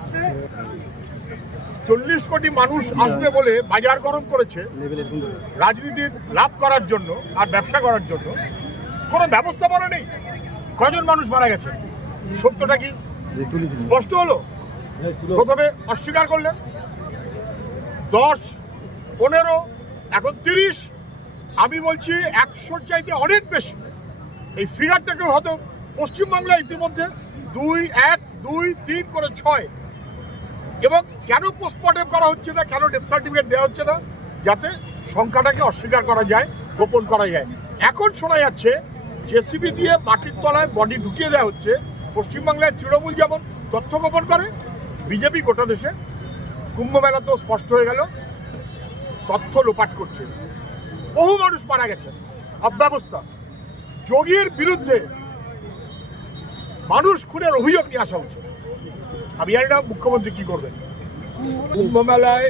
আসছে, 40 কোটি মানুষ আসবে বলে বাজার গরম করেছে রাজনীতির লাভ করার জন্য আর ব্যবসা করার জন্য। কোনো ব্যবস্থাপনা নেই। কয়জন মানুষ মারা গেছে, সত্যটা কি স্পষ্ট হলো? প্রথমে অস্বীকার করলেন, 10, 15, এখন 30। আমি বলছি 100-র চাইতে অনেক বেশি। এই ফিগারটাকে হয়তো পশ্চিমবাংলায় ইতিমধ্যে 2, 1, 2, 3 করে 6। এবং কেন পোস্টমর্টেম করা হচ্ছে না, কেন ডেথ সার্টিফিকেট দেওয়া হচ্ছে না? যাতে সংখ্যাটাকে অস্বীকার করা যায়, গোপন করা যায়। এখন শোনা যাচ্ছে জেসিবি দিয়ে মাটির তলায় বডি ঢুকিয়ে দেওয়া হচ্ছে। পশ্চিমবাংলায় তৃণমূল যেমন তথ্য গোপন করে, বিজেপি গোটা দেশে, কুম্ভ মেলা তো স্পষ্ট হয়ে গেল, তথ্য লোপাট করছে। বহু মানুষ মারা গেছে, অব্যবস্থা। যোগীর বিরুদ্ধে মানুষ খুনের অভিযোগ নিয়ে আসা হচ্ছে। আমি জানি না মুখ্যমন্ত্রী কি করবেন। কুম্ভ মেলায়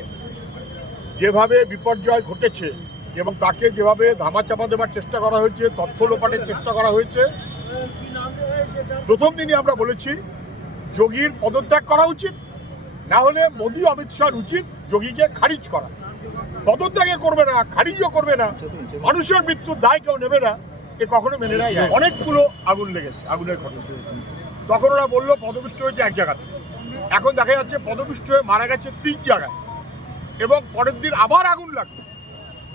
যেভাবে বিপর্যয় ঘটেছে এবং তাকে যেভাবে ধামাচাপা দেওয়ার চেষ্টা করা হয়েছে, তথ্য লোপাটের চেষ্টা করা হয়েছে, প্রথম দিনই আমরা বলেছি যোগীর পদত্যাগ করা উচিত, না হলে মোদী অমিত শাহর উচিত যোগীকে খারিজ করা। পদত্যাগে করবে না, খারিজও করবে না, মানুষের মৃত্যুর দায় কেউ নেবে না, এ কখনো মেনে নেয় যায়। অনেকগুলো আগুন লেগেছে, আগুনের ঘটনা। তখন ওরা বললো পদপিষ্ট হয়েছে এক জায়গাতে, এখন দেখা যাচ্ছে পদপিষ্ট হয়ে মারা গেছে 3 জায়গায়, এবং পরের দিন আবার আগুন লাগবে।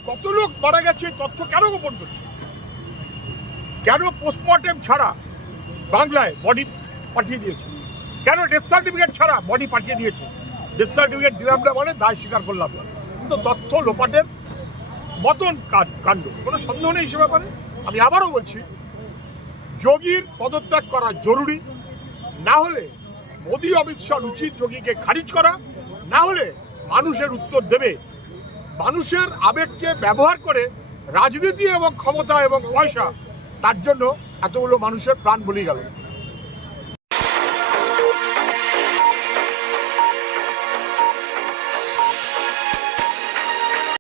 কত লোক মারা গেছে তথ্য কেন গোপন করছে? কেন পোস্টমর্টেম ছাড়া বাংলায় বডি পাঠিয়ে দিয়েছে? কেন ডেথ সার্টিফিকেট ছাড়া বডি পাঠিয়ে দিয়েছে? ডেথ সার্টিফিকেট দিলাম না মানে দায় স্বীকার করলাম না, কিন্তু তথ্য লোপাটের মতন কাণ্ড, কোনো সন্দেহ নেই সে ব্যাপারে। আমি আবারও বলছি, যোগীর পদত্যাগ করা জরুরি, না হলে মোদী অমিত শাহ উচিত যোগীকে খারিজ করা, না হলে মানুষের উত্তর দেবে। মানুষের আবেগকে ব্যবহার করে রাজনীতি এবং ক্ষমতা এবং পয়সা, তার জন্য এতগুলো মানুষের প্রাণ বলি গেল।